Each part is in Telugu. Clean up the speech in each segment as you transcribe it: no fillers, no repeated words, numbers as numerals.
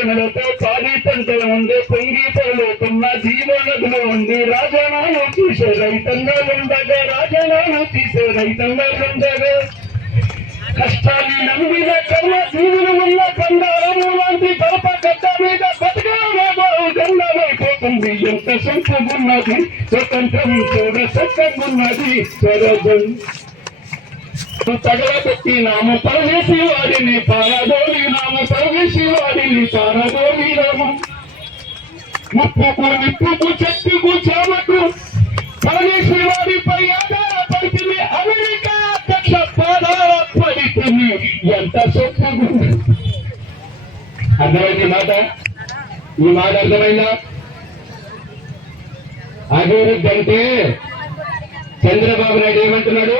దీవెనలతో పాడి పంటలు ఉండే పొంగి పొరలుతున్న జీవనదులు ఉండి రాజనాలు తీసే రైతంగాలుండగా కష్టాన్ని నమ్మిన కర్మ జీవులు ఉన్న కండారము లాంటి పరప గడ్డ మీద గండమైపోతుంది. ఎంత సొంతమున్నది స్వతంత్రం చూడ సొంతమున్నది స్వరజం తగలబెట్టి నామ పరవేసి వాడిని పారదోలి రాము ముప్పుకు నిప్పుకు చెట్టుకు చేమకు పరమేశ్వరి వాడిపై ఆధారపడితే అమెరికా అధ్యక్ష పాదాల పడితుంది. ఎంత సొంతముంది. అర్థమైంది మాట? ఈ మాట అర్థమైందా? అభివృద్ధి అంటే చంద్రబాబు నాయుడు ఏమంటున్నాడు?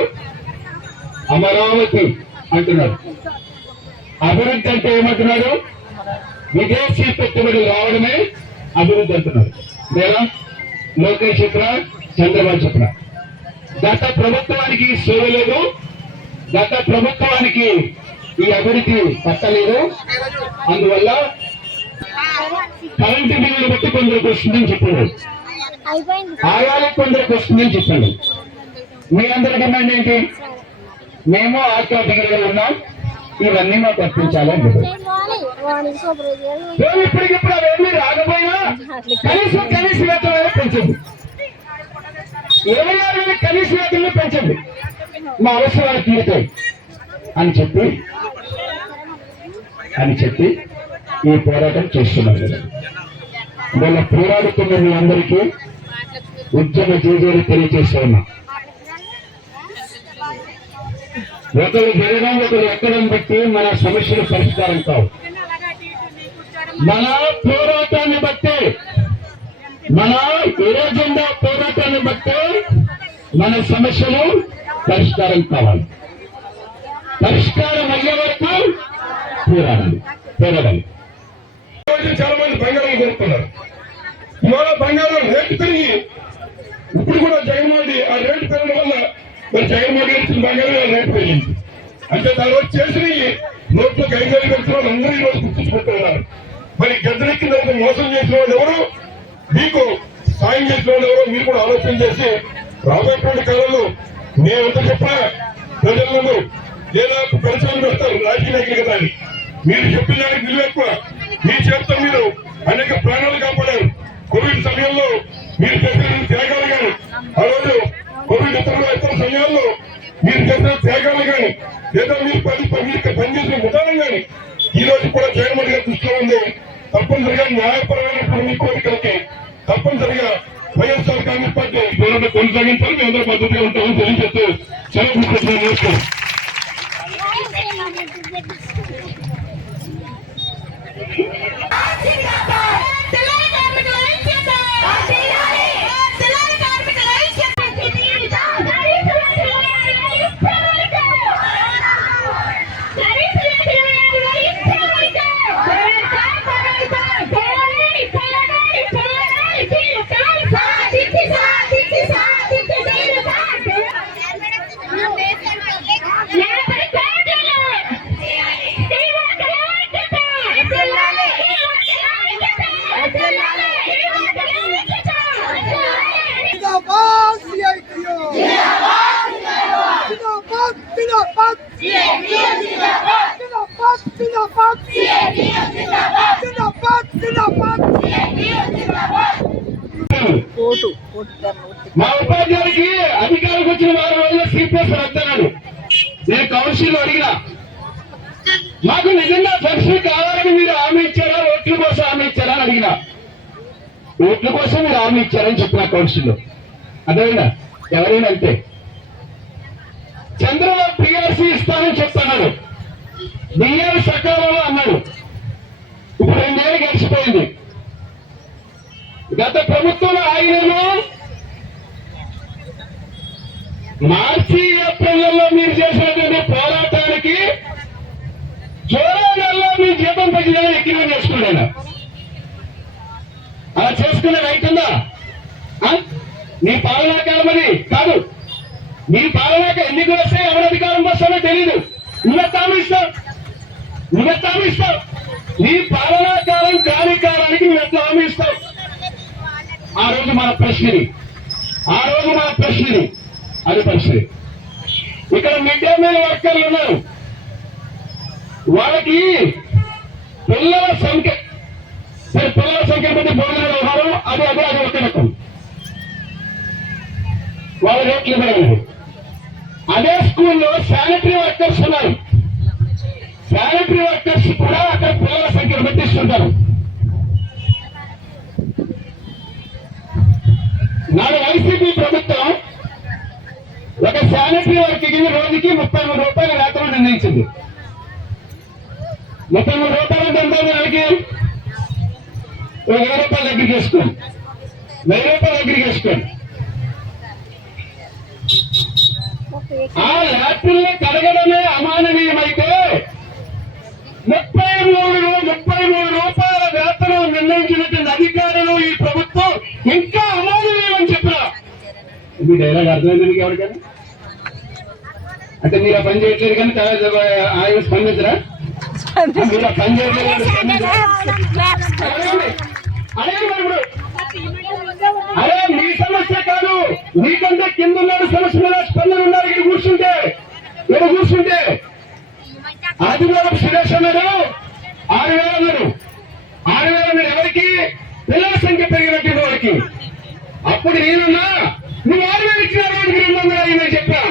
అమరావతి అంటున్నాడు. అభివృద్ధి అంటే ఏమంటున్నాడు? విదేశీ పెట్టుబడులు రావడమే అభివృద్ధి అంటున్నాడు. లేదా లోకేష్ చెప్పిన, చంద్రబాబు చెప్పిన. గత ప్రభుత్వానికి సేవ లేదు, గత ప్రభుత్వానికి ఈ అభివృద్ధి పట్టలేదు. అందువల్ల కరెంటు బిల్లులు బట్టి కొందరికి వస్తుందని చెప్పాడు, ఆయాలకు కొందరికి వస్తుందని చెప్పాడు. మీ అందరి డిమాండ్ ఏంటి? మేము ఆర్థిక డిగ్రీలో ఉన్నాం, ఇవన్నీ మాకు వర్తించాలని చెప్పారు. ఇప్పటికిప్పుడు అవన్నీ రాకపోయినా కనీస వేతనాలు పెంచండి, 26,000 కనీస వేతనాలు పెంచండి, మా అవసరాలు తీరుతాయి అని చెప్పి ఈ పోరాటం చేస్తున్నారు కదా. వీళ్ళ పోరాడుతున్న మీ అందరికీ ఉద్యమ జేజేలు తెలియజేస్తా ఉన్నా. ఒకరు జరగడం ఒకరు ఎక్కడం బట్టి మన సమస్యలు పరిష్కారం కావు. మన పోరాటాన్ని బట్టి, మన ఎజెండా పోరాటాన్ని బట్టి మన సమస్యలు పరిష్కారం కావాలి. పరిష్కారం అయ్యే వరకు పోరాడాలి. చాలా మంది బంగారం కొనుక్కున్నారు. ఇవాళ బంగారం రేటు పెరిగి ఇప్పుడు కూడా జగన్మోహన్ రెడ్డి ఆ రేటు పెరగడం వల్ల మరి జగన్మోహన్ రెడ్డి ఇచ్చిన బంగారం రేటు పెరిగింది. అంటే దాని రోజు చేసిన నోట్లకు 5,000 పెంచిన వాళ్ళు అందరూ ఈ రోజు గుర్తించుకుంటున్నారు. మరి గద్దెనెక్కిన తర్వాత మోసం చేసిన వాళ్ళు ఎవరు, మీకు సాయం చేసిన వాళ్ళు ఎవరో మీరు కూడా ఆలోచన చేసి రాబోయేటువంటి కాలంలో మేమంత చెప్పినా ప్రజలను లేదా పరిశ్రమలు పెడతారు రాజకీయ నాయకులు కదా అని. మీరు చెప్పిన దానికి విలువ ఎక్కువ. మీ చేతితో మీరు అనేక ప్రాణాలు కాపాడారు. కోవిడ్ సమయంలో మీరు చేసిన త్యాగాలు కానీ, ఆ రోజు కోవిడ్ ఇతర సమయాల్లో మీరు చేసిన త్యాగాలు కానీ, లేదా మీరు పనిచేసిన విధానం కానీ ఈ రోజు కూడా జగన్మోహన్ గారి దృష్టిలో ఉంది. తప్పనిసరిగా న్యాయపరమైనటువంటి మీ కోరికలకి తప్పనిసరిగా వైఎస్ఆర్ కాంగ్రెస్ పార్టీ కొనసాగించాలి. మీ అందరూ పద్ధతిగా ఉంటామని తెలియజేస్తూ సెలవు తీసుకుంటున్నాను. మా ఉపాధ్యాయులకి అధికారికి వచ్చిన 6 రోజుల్లో సిపిఎస్ రద్దన్నాడు. నేను కౌన్సిల్ అడిగినా, మాకు నిజంగా పెన్షన్ కావాలని మీరు హామీ ఇచ్చారా, ఓట్ల కోసం హామీ ఇచ్చారా అని అడిగినా. ఓట్ల కోసం మీరు హామీ ఇచ్చారని చెప్పిన కౌన్సిల్లో. అదేనా ఎవరైనా అంతే. చంద్రబాబు పిఆర్సీ ఇస్తానని చెప్తున్నాడు, డిఆర్ సకాలంలో అన్నాడు. ఇప్పుడు 2 ఏళ్ళు గడిచిపోయింది. గత ప్రభుత్వంలో ఆయనేమో మార్చి ఏప్రిల్లో మీరు చేసినటువంటి పోరాటానికి జూలై నెలలో మీ జీతం తగ్గిందని ఎక్కినా చేసుకున్నాను. అలా చేసుకునే రైట్ ఉందా? నీ పాలనాకాలం అది కాదు. నీ పాలనాక ఎన్నికలు వస్తే ఎవరు అధికారం వస్తానో తెలియదు. నువ్వెత్తాము ఇస్తావు నీ పాలనా కాలం కాని కాలానికి నువ్వు ఎట్లా హామీ ఇస్తావు? ఆ రోజు మన ప్రశ్నని అది పరిస్థితి. ఇక్కడ మిడ్ డే మీల్ వర్కర్లు ఉన్నారు, వాళ్ళకి పిల్లల సంఖ్య బట్టి భోజనాలు ఉన్నారు, అది ఒక రకం వాళ్ళ రేట్లు ఇవ్వలేదు. అదే స్కూల్లో శానిటరీ వర్కర్స్ ఉన్నారు, శానిటరీ వర్కర్స్ కూడా అక్కడ పిల్లల సంఖ్యను బట్టి ఇస్తుంటారు. నాడు వైసీపీ ప్రభుత్వం ఒక శానిటరీ వర్క్ రోజుకి 33 రూపాయల వేతనం నిర్ణయించింది. 33 రూపాయలు అంటే ఎంత నెలకి? 1000 రూపాయలు దగ్గరికి వేసుకోండి, 1000 రూపాయలు దగ్గరికి వేసుకోండి. ఆ యాత్రల్ని కడగడమే అమానవీయమైతే 33 రూపాయల వేతనం నిర్ణయించినటువంటి అధికారులు ఈ ప్రభుత్వం ఇంకా అమానవీయం అని చెప్పినా మీ డైలాగ్ అర్థమైంది మీకు ఎవరికైనా? అంటే మీరు ఆ పని చేయట్లేదు కానీ ఆయన స్పందించరా? మీరు ఆ పని చేయట్లేదు, అరే మీ సమస్య కాదు, మీకంటే కింద ఉన్న సమస్య మీద స్పందన ఉన్నారు. ఇక్కడ కూర్చుంటే ఆదివారం సురేష్ అన్నారు 6,000 అన్నారు. 6,000 మీరు ఎవరికి? పిల్లల సంఖ్య పెరిగినటువంటి వారికి. అప్పుడు నేనున్నా నువ్వు 6,000 ఇచ్చిన రోజుకి 200 అయిందని చెప్పా.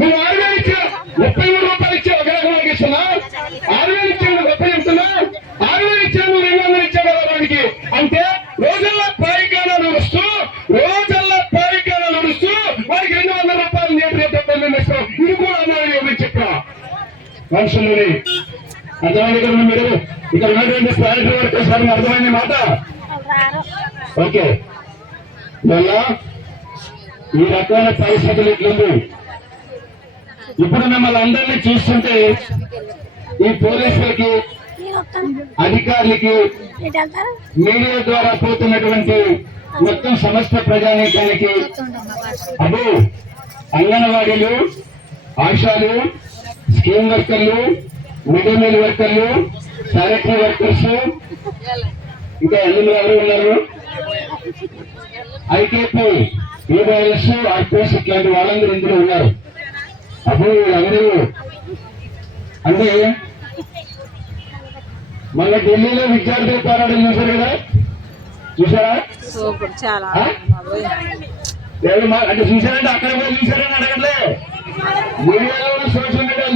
నువ్వు 6,000 ఇచ్చిన 33 రూపాయలు ఇచ్చా, ఒక రకం ఇస్తున్నా. 6,000 ఇచ్చాను 30 చెప్తున్నా, 6,000 ఇచ్చాను 200 ఇచ్చా కదా రోజుకి. అంటే రోజుల్లో పాయికానా నడుస్తూ వారికి 200 రూపాయలు నేర్పేస్తాం. ఇది కూడా అమ్మాయి చెప్పా మనుషులని. అర్థమైంది కదా మీరు? ఇక్కడ ఉన్నటువంటి శానిటరీ వర్కర్స్ అర్థమైంది మాట. ఓకే, మళ్ళా ఈ రకమైన పరిస్థితులు ఇట్లుంది. ఇప్పుడు మిమ్మల్ని అందరినీ చూస్తుంటే ఈ పోలీసులకి, అధికారులకి, మీడియా ద్వారా పోతున్నటువంటి మొత్తం సమస్త ప్రజానీకానికి అబ్బో అంగన్వాడీలు, ఆశాలు, స్కీమ్ వర్కర్లు, మిడ్ డే మీల్ వర్కర్లు, శానిటరీ వర్కర్స్, ఇంకా ఎందులో ఎవరు ఉన్నారు, ఐకేపీ, ఈబైఎస్, ఆర్పిఎస్ ఇట్లాంటి వాళ్ళందరూ ఇందులో ఉన్నారు. అప్పుడు వీళ్ళందరూ అంటే మన ఢిల్లీలో విద్యార్థుల పోరాటం చూశారు కదా, చూసారా? అంటే చూసారంటే అక్కడ పోయి చూసారని అడగట్లే, మీడియాలో సోషల్ మీడియాలో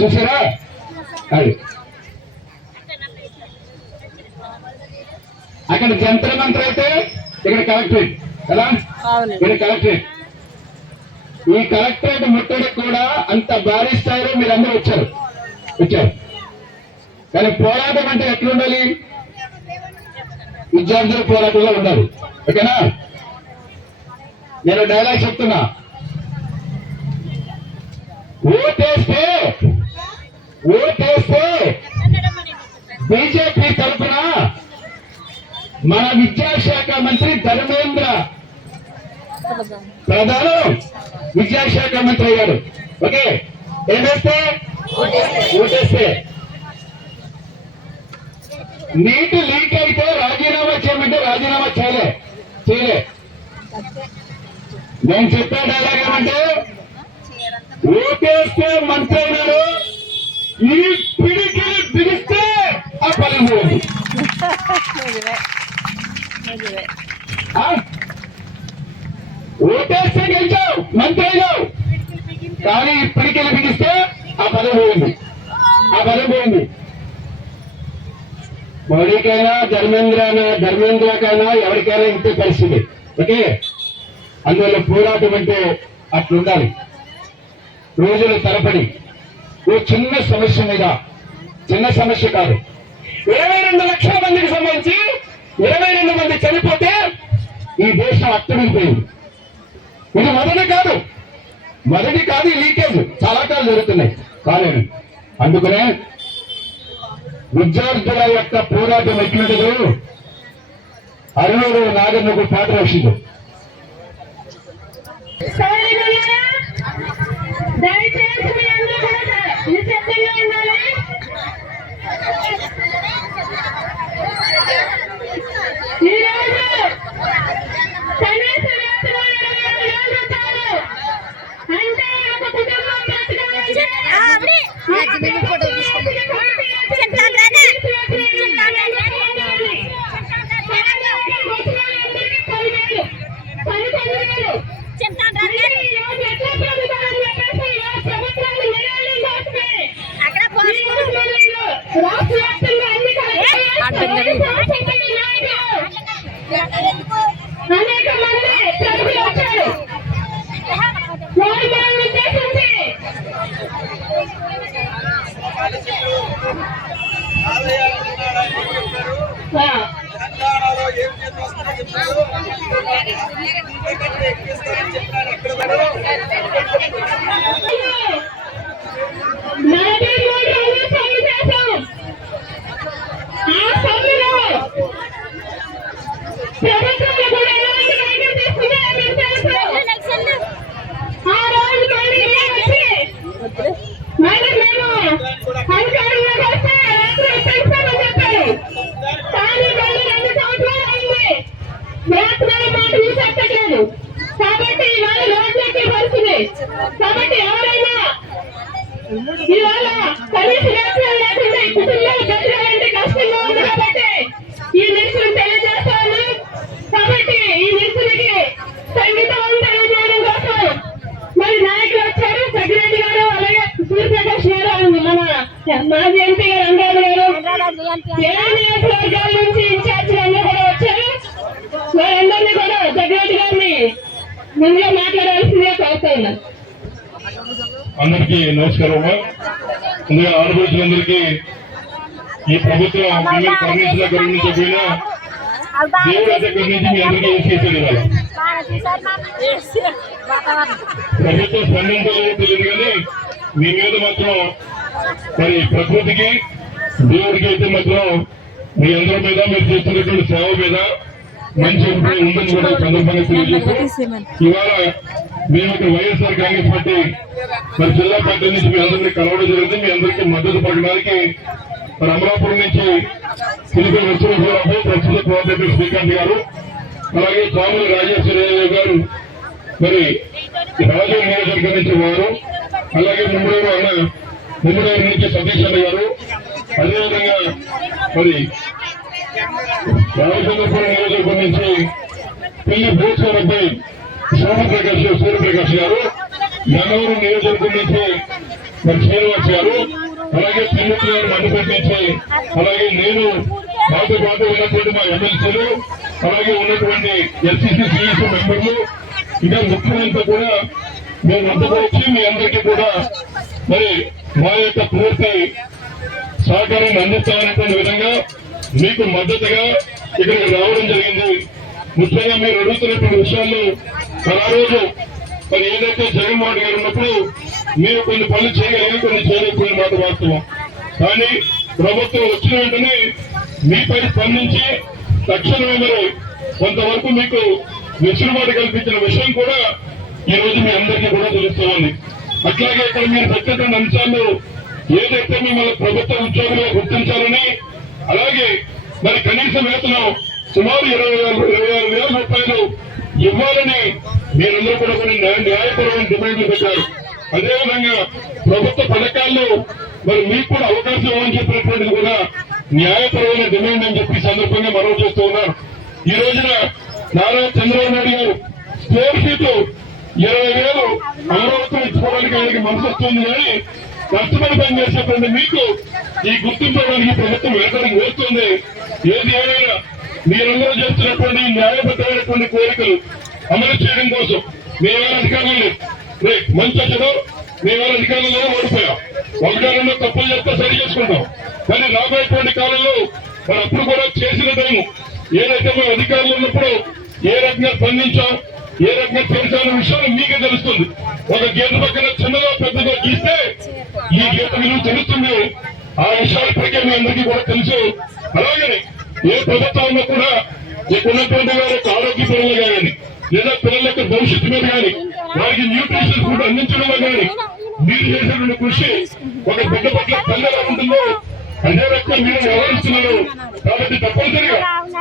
చూసారా? అది అక్కడ జంతర్ మంత్ర అయితే ఇక్కడ కలెక్టరేట్ కదా, ఇక్కడ కలెక్టరేట్. ఈ కలెక్టరేట్ ముట్టడికి కూడా అంత భారీ స్థాయిలో మీరందరూ వచ్చారు. కానీ పోరాటం అంటే ఎట్లుండాలి? విద్యార్థుల పోరాటంలో ఉండాలి. ఓకేనా? నేను డైలాగ్ చెప్తున్నా, ఓటేస్తే బీజేపీ తరఫున మన విద్యాశాఖ మంత్రి ధర్మేంద్ర ప్రధానం విద్యాశాఖ మంత్రి అయ్యారు. ఓకే, ఏం చేస్తే ఓటేస్తే నీటి లీక్ అయితే రాజీనామా చేయమంటే రాజీనామా చేయలే. నేను చెప్పే డైలాగ్ ఏమంటే ఓటేస్తే మంత్రి అయినారు, ఈ పిడికిని బిగిస్తే ఆ పని పోయింది. ఓటేస్తే గెలిచావు, మంత్రి అయినావు, కానీ ఈ పిడికిని బిగిస్తే ఆ పని పోయింది. మోడీకైనా ధర్మేంద్రకైనా ఎవరికైనా ఇంతే పరిస్థితి. ఓకే, అందువల్ల పోరాటం అంటే అట్లుండాలి. రోజుల తరబడి ఓ చిన్న సమస్య మీద, చిన్న సమస్య కాదు, 22 లక్షల మందికి సంబంధించి 22 మంది చనిపోతే ఈ దేశం అట్టడిపోయింది. ఇది మొదటి కాదు ఈ లీకేజ్ చాలా కాలం జరుగుతున్నాయి కాలేదు. అందుకనే విద్యార్థుల యొక్క పోరాటం ఎట్లుండదు, అరుణుడు నాగన్నకు పాట రక్షించు. దయచేసి మీ అందరూ కూడా నిశ్శబ్దంగా ఉండాలి. అనేక మంది ప్రజలు వచ్చారు. వారు మనల్ని ఉద్దేశించి తెలంగాణలో ఏం చేస్తారని చెప్పారు. ఎక్కిస్తారని చెప్పారు. ఎక్కడ ప్రభుత్వంలో కూడా ఎలాంటి వైఖరి తీసుకున్నారో మీకు తెలుసు. ఆ రోజు మళ్ళీ వచ్చి మళ్ళీ మేము అధికారంలోకి వస్తే రాత్రి పెంచామని చెప్పారు. కానీ మళ్ళీ 2 సంవత్సరాలు అయింది. వేస్తున్న మాట చూసెట్టలేదు. కాబట్టి ఇవాళ రోడ్లకి పరిస్థితి. కాబట్టి ఎవరైనా ఇవాళ కనీస వేతనం లేకుండా కుటుంబాలు బతకాలంటే కష్టంగా ఉంది. కాబట్టి ఈ నిరసన తెలియజేస్తాను. కాబట్టి ఈ నిరసనకి సంగీతం తెలియజేయడం కోసం మరి నాయకులు వచ్చారు. జగ్గిరెడ్డి గారు, అలాగే సూర్యప్రకాష్ గారు, మన మాజీ ఎంపీ గారు అంగారు గారు, ఏ నియోజకవర్గాల నుంచి ఇన్ఛార్జీలు అందరూ కూడా వచ్చారు. వారందరినీ కూడా జగ్గిరెడ్డి గారిని ముందుగా మాట్లాడాల్సిందిగా కోరుతున్నాను. అందరికీ నమస్కారం. ముందుగా ఆడపడుచులందరికీ ఈ ప్రభుత్వం మిమ్మల్ని కరుణించిన కరుణించకపోయినా దేవుడి దగ్గర నుంచి మీ అందరికీ ఏం చేసేది కదా. ప్రభుత్వం స్పందించదో తెలియదు కానీ మీ మీద మాత్రం మరి ప్రకృతికి దేవుడికి అయితే మాత్రం మీ అందరి మీద మీరు చేస్తున్నటువంటి సేవ మీద మంచి అభిప్రాయం ఉందని కూడా సందర్భంగా తెలియజేస్తాం. ఇవాళ మేము ఇక్కడ వైఎస్ఆర్ కాంగ్రెస్ పార్టీ మరి జిల్లా పార్టీ నుంచి మీ అందరినీ కలవడం జరిగింది. మీ అందరికీ మద్దతు పడడానికి మరి అమలాపురం నుంచి పిలిపి నరసింహరావు, ప్రస్తుత కోఆర్డినేటర్ శ్రీకాంత్ గారు, అలాగే స్వామి రాజేశ్వరరావు గారు, మరి రాజు నియోజకవర్గం నుంచి వారు, అలాగే ముమ్మడూరు నుంచి సతీష్ అన్న గారు, అదేవిధంగా మరి రామచంద్రపురం నియోజకవర్గం నుంచి పిల్లి భూస్వరపై సూర్యప్రకాష్ గారు, గన్నవరం నియోజకవర్గం నుంచి మరి శ్రీనివాస్ గారు, అలాగే తిరుమతి గారు మండపేట నుంచి, అలాగే నేను మాతో పాటు ఉన్నటువంటి మా ఎమ్మెల్సీలు, అలాగే ఉన్నటువంటి ఎస్సీసీ సిఎస్ మెంబర్లు, ఇంకా ముఖ్యమంతా కూడా మేము వద్దకు వచ్చి మీ అందరికీ కూడా మరి మా యొక్క పూర్తి సహకారాన్ని అందిస్తామనేటువంటి విధంగా మీకు మద్దతుగా ఇక్కడికి రావడం జరిగింది. ముఖ్యంగా మీరు అడుగుతున్నటువంటి విషయాల్లో ఆ రోజు మరి ఏదైతే జగన్మోహన్ గారు ఉన్నప్పుడు మీరు కొన్ని పనులు చేయగలిగి కొన్ని చేయలేకపోయిన మాట వాస్తవం. కానీ ప్రభుత్వం వచ్చిన వెంటనే మీపై స్పందించి తక్షణమే మరి కొంతవరకు మీకు వెసులుబాటు కల్పించిన విషయం కూడా ఈ రోజు మీ అందరికీ కూడా తెలుస్తోంది. అట్లాగే ఇక్కడ మీరు పెట్టినటువంటి అంశాలు ఏదైతే మిమ్మల్ని ప్రభుత్వ ఉద్యోగులుగా గుర్తించాలని, అలాగే మరి కనీస వేతనం సుమారు 26,000 రూపాయలు ఇవ్వాలని మీరందరూ కూడా కొన్ని న్యాయపరమైన డిమాండ్లు పెట్టారు. అదేవిధంగా ప్రభుత్వ పథకాల్లో మరి మీకు కూడా అవకాశం ఇవ్వని చెప్పినటువంటిది కూడా న్యాయపరమైన డిమాండ్ అని చెప్పి సందర్భంగా మనవి చేస్తూ ఉన్నారు. ఈ రోజున నారా చంద్రబాబు నాయుడు గారు స్టోర్ షీటు 20,000 అమరావతి ఇచ్చుకోవడానికి ఆయనకి మనసు వస్తుంది. కానీ కష్టపడి పనిచేసేటువంటి మీకు ఈ గుర్తింపు ఇవ్వడానికి ప్రభుత్వం వెనకడికి వేస్తుంది. ఏది ఏమైనా మీరందరూ చేస్తున్నటువంటి న్యాయబద్ధమైనటువంటి కోరికలు అమలు చేయడం కోసం మేమే అధికారులు మంచి వచ్చదో మేమే అధికారులలో ఓడిపోయాం. ఒకదానిలో తప్పులు చెప్తే సరి చేసుకుంటాం. కానీ రాబోయేటువంటి కాలంలో మరి అప్పుడు కూడా చేసిన టైము ఏదైతే మేము అధికారులు ఉన్నప్పుడు ఏ రకంగా స్పందించాం, ఏ రకంగా చేశాన విషయాలు మీకే తెలుస్తుంది. ఒక గీత పక్కన చిన్నగా పెద్దగా గీస్తే ఈ గీత విలువ తెలుస్తుంది. ఆ విషయాలు ఇప్పటికే మీ అందరికీ కూడా తెలుసు. అలాగే ఏ ప్రభుత్వంలో కూడా ఇక్కడున్నటువంటి వారి ఆరోగ్య పనులు కానీ లేదా పిల్లల యొక్క భవిష్యత్తు మీద కానీ వారికి న్యూట్రిషన్ ఫుడ్ అందించడంలో కానీ మీరు చేసేటువంటి కృషి ఒక బిడ్డ పట్ల తల్లి ఎలా ఉంటుందో అదే రకంగా మీరు వ్యవహరిస్తున్నారు. కాబట్టి తప్పనిసరిగా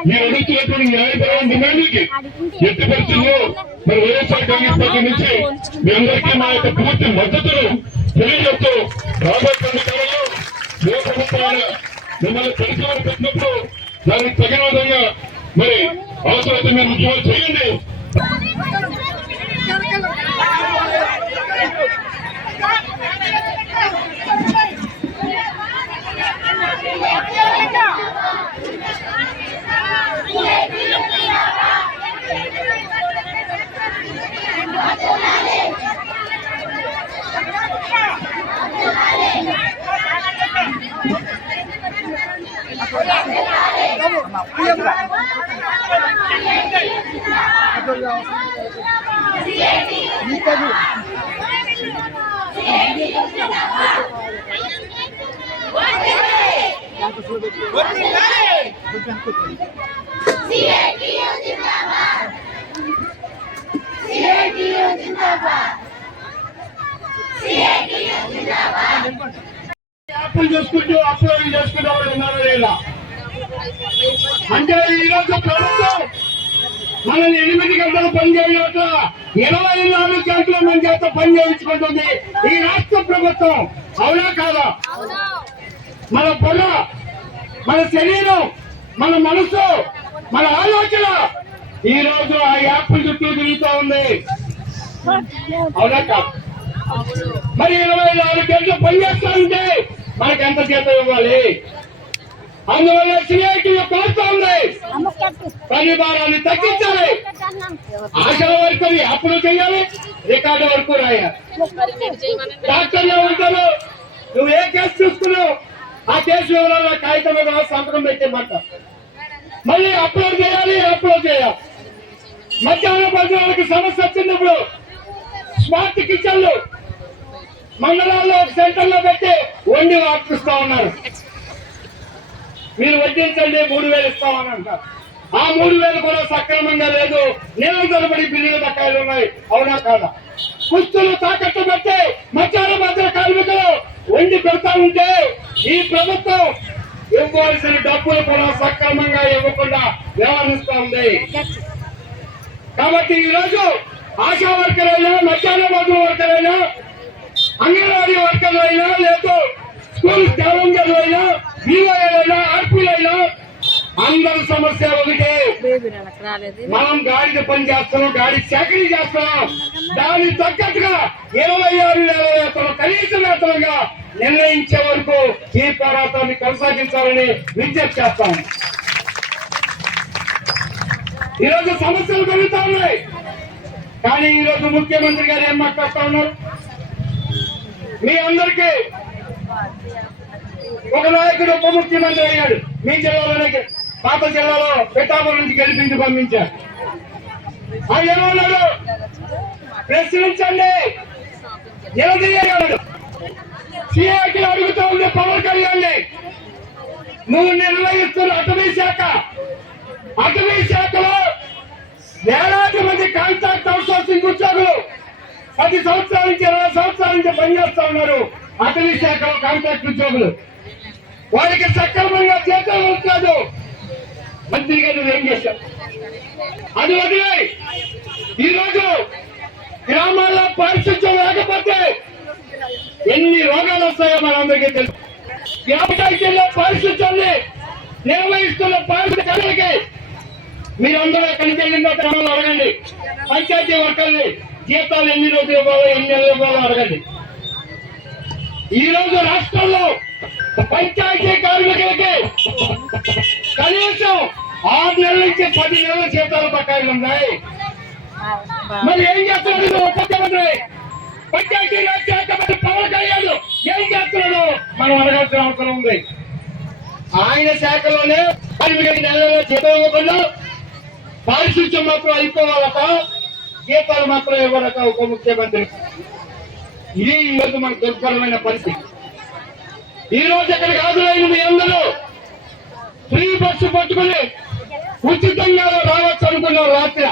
మీరు అడుగుతున్నటువంటి న్యాయపరమైన డిమాండ్లకి ఎట్టి పరిస్థితుల్లో మరి వైఎస్ఆర్ కాంగ్రెస్ పార్టీ నుంచి మీ అందరికీ మా యొక్క పూర్తి మద్దతును తెలియజేస్తూ రాబోయేటువంటి కాలంలో ఏ ప్రభుత్వాన్ని మిమ్మల్ని పరిశ్రమలు పెట్టినప్పుడు దానికి తగిన విధంగా మరి అవసరమైతే మీరు ఉద్యోగాలు చేయండి. Yeah. యాప్లు చూసుకుంటూ అప్లోడ్ చేసుకుంటూ వాళ్ళు ఉన్నారో లేదా అంటే ఈరోజు ప్రభుత్వం మనల్ని 8 గంటలు పని చేయలేక 24 గంటలు మన చేత పని చేయించుకుంటుంది ఈ రాష్ట్ర ప్రభుత్వం. అవునా కాదా? మన పొల, మన శరీరం, మన మనసు, మన ఆలోచన ఈ రోజు ఆ యాప్ల చుట్టూ తిరుగుతూ ఉంది. అవునా కాదు? మరి 24 గంటలు పని చేస్తా ఉంటే మనకి ఎంత జీతం ఇవ్వాలి? అందువల్ల సిఐటి కోరుతా ఉంది, పని భారాన్ని తగ్గించాలి. ఆశా వర్కర్ అప్పుడు చేయాలి, రికార్డు వరకు రాయాలి. డాక్టర్లు ఉంటారు, నువ్వు ఏ కేసు చూసుకున్నావు ఆ కేసు వివరాలు కాగితం మీద సంతకం పెట్టేమాట, మళ్ళీ అప్లోడ్ చేయాలి. మధ్యాహ్న భోజనాలకు సమస్య వచ్చినప్పుడు స్మార్ట్ కిచెన్లు మండలాల్లో సెంటర్లో పెట్టి వండి వార్పిస్తా ఉన్నారు. మీరు వడ్డించండి 3,000 ఇస్తామని అంటారు. ఆ 3,000 కూడా సక్రమంగా లేదు. నెల తరబడి బిల్లులు బకాయిలు ఉన్నాయి. అవునా కాదా? కుస్తులు తాకట్టు పెట్టి మధ్యాహ్న భద్ర కార్మికులు వండి పెడతా ఉంటే ఈ ప్రభుత్వం ఇవ్వాల్సిన డబ్బులు కూడా సక్రమంగా ఇవ్వకుండా వ్యవహరిస్తా ఉంది. కాబట్టి ఈ రోజు ఆశా వర్కర్ అయినా, మధ్యాహ్న భద్ర వర్కర్ అయినా, అంగన్వాడీ వర్కర్లు అయినా, లేదు స్కూల్ స్కావెంజర్లు అయినా, బీఓఏలైనా, ఆర్పీలైనా అందరి సమస్య ఒకటే. మనం గాడిద పని చేస్తున్నాం, గాడి చాకరీ చేస్తున్నాం. దానికి తగ్గట్టుగా 26,000 వేతనం కనీస వేతనంగా నిర్ణయించే వరకు ఈ పోరాటాన్ని కొనసాగించాలని విజ్ఞప్తి చేస్తాం. ఈరోజు సమస్యలు కలుగుతా ఉన్నాయి, కానీ ఈరోజు ముఖ్యమంత్రి గారు ఏం మాట్లాడుతా ఉన్నారు? మీ అందరికీ ఒక నాయకుడు ఉప ముఖ్యమంత్రి అయ్యాడు. మీ జిల్లాలోనే, పాత జిల్లాలో పిఠాపురం నుంచి గెలిపించి పంపించారు. ఆయన ఏమన్నాడు? ప్రశ్నించండి, నిలదీయగలడు. సిఐటి అడుగుతూ ఉంది పవన్ కళ్యాణ్, నువ్వు నిర్వహిస్తున్న అటవీ శాఖలో వేలాది మంది కాంట్రాక్ట్ అవుట్సోర్సింగ్ ఉద్యోగులు 10 సంవత్సరాల నుంచి 20 సంవత్సరాల నుంచి పనిచేస్తా ఉన్నారు. అటవీ శాఖలో కాంట్రాక్ట్ ఉద్యోగులు, వారికి సక్రమంగా జీతం వస్తుంది. మంత్రి గారు ఏం చేశారు? అది వదిలే ఈరోజు గ్రామాల్లో పారిశుద్ధ్యం లేకపోతే ఎన్ని రోగాలు వస్తాయో మనందరికీ తెలుసు. గ్రామ పారిశుద్ధ్యాన్ని నిర్వహిస్తున్న పారిశుద్ధ్యానికి మీరందరూ ఎక్కడికి వెళ్ళిందో గ్రామాలు అడగండి. పంచాయతీ వర్కర్ని జీతాలు ఎన్ని రోజులు ఇవ్వాలో, ఎన్ని నెలలు ఇవ్వాలో అడగండి. ఈ రోజు రాష్ట్రంలో పంచాయతీ కార్మికులకి కనీసం 6 నెలల నుంచి 10 నెలల జీతాలు బకాయిలు ఉన్నాయి. మరి ఏం చేస్తున్నాడు ముఖ్యమంత్రి? పంచాయతీ రాజ్ శాఖ మంత్రి పవన్ కళ్యాణ్ ఏం చేస్తున్నాడు మనం అడగాల్సిన అవసరం ఉంది. ఆయన శాఖలోనే 10 నెలల జీతం ఇవ్వకుండా పారిశుద్ధ్యం మాత్రం అయిపోవాలట, జీతాలు మాత్రం ఇవ్వడట ఉప ముఖ్యమంత్రి. ఇది ఈ రోజు మనకు దుర్భరమైన పరిస్థితి. ఈ రోజు ఎక్కడికి హాజరైన మీ అందరూ ఫ్రీ బస్సు పట్టుకుని ఉచితంగా రావచ్చు అనుకున్నారు. రాత్రి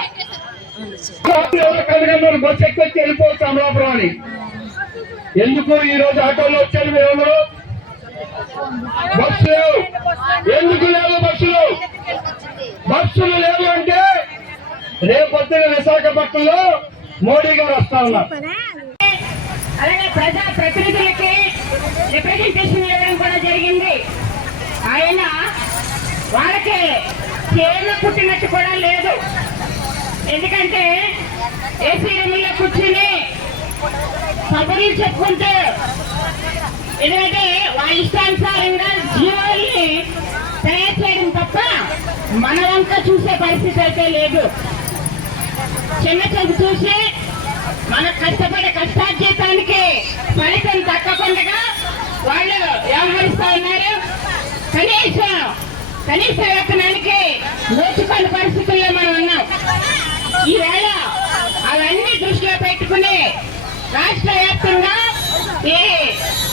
ఎవరు బస్సు ఎక్కొచ్చి వెళ్ళిపోవచ్చు అమలాపురం అని. ఎందుకు ఈ రోజు ఆటోలో వచ్చారు మీరందరూ? బస్సు లేవు. ఎందుకు లేవు బస్సులు లేవు అంటే రేపొద్దున విశాఖపట్నంలో మోడీ గారు వస్తా ఉన్నారు. అలాగే ప్రజా ప్రతినిధులకి రిప్రజెంటేషన్ ఇవ్వడం కూడా జరిగింది. ఆయన వాళ్ళకి చేన పుట్టినట్టు కూడా లేదు. ఎందుకంటే ఏసీ రూముల్లో కూర్చుని కబుర్లు చెప్పుకుంటూ, ఎందుకంటే వాళ్ళ ఇష్టానుసారంగా జీవాల్ని తయారు చేయడం తప్ప మన వంక చూసే పరిస్థితి అయితే లేదు. చిన్న చదువు చూసి మన కష్టపడే కష్టార్జితానికి ఫలితం తక్కకుండా వాళ్ళు వ్యవహరిస్తా ఉన్నారు. కనీస వేతనానికి నోచుకునే పరిస్థితుల్లో మనం ఉన్నాం. ఈ ఈ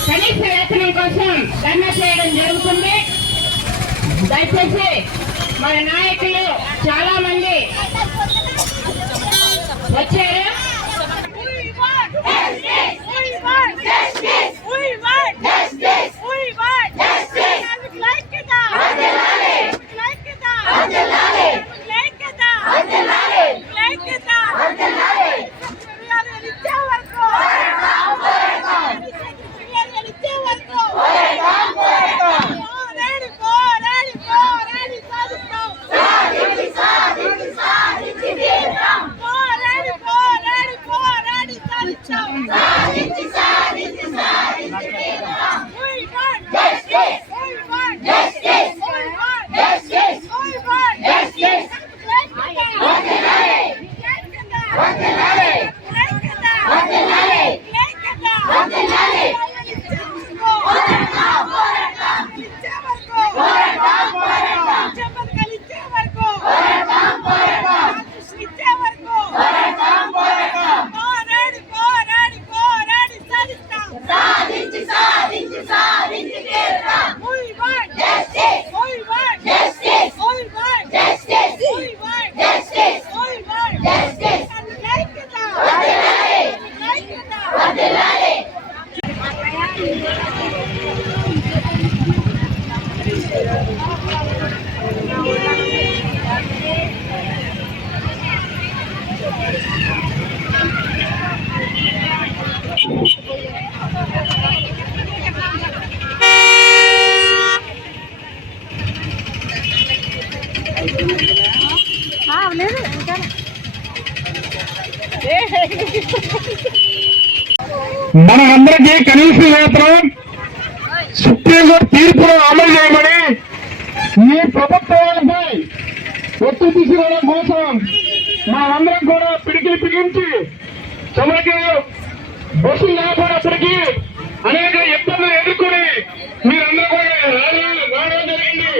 కనీస వేతనం కోసం ధర్నా చేయడం జరుగుతుంది. దయచేసి మన నాయకులు చాలా మంది వచ్చారు. మనకందరికీ కనీస వేతనం సుప్రీంకోర్టు తీర్పును అమలు చేయమని ఈ ప్రభుత్వాలపై ఒత్తిడి తీసుకోవడం కోసం మనందరం కూడా పిడికిలు బిగించి చివరికి బస్సులు లేకపోయినప్పటికీ అనేక ఇబ్బందులు ఎదుర్కొని మీరందరూ కూడా రావడం జరిగింది.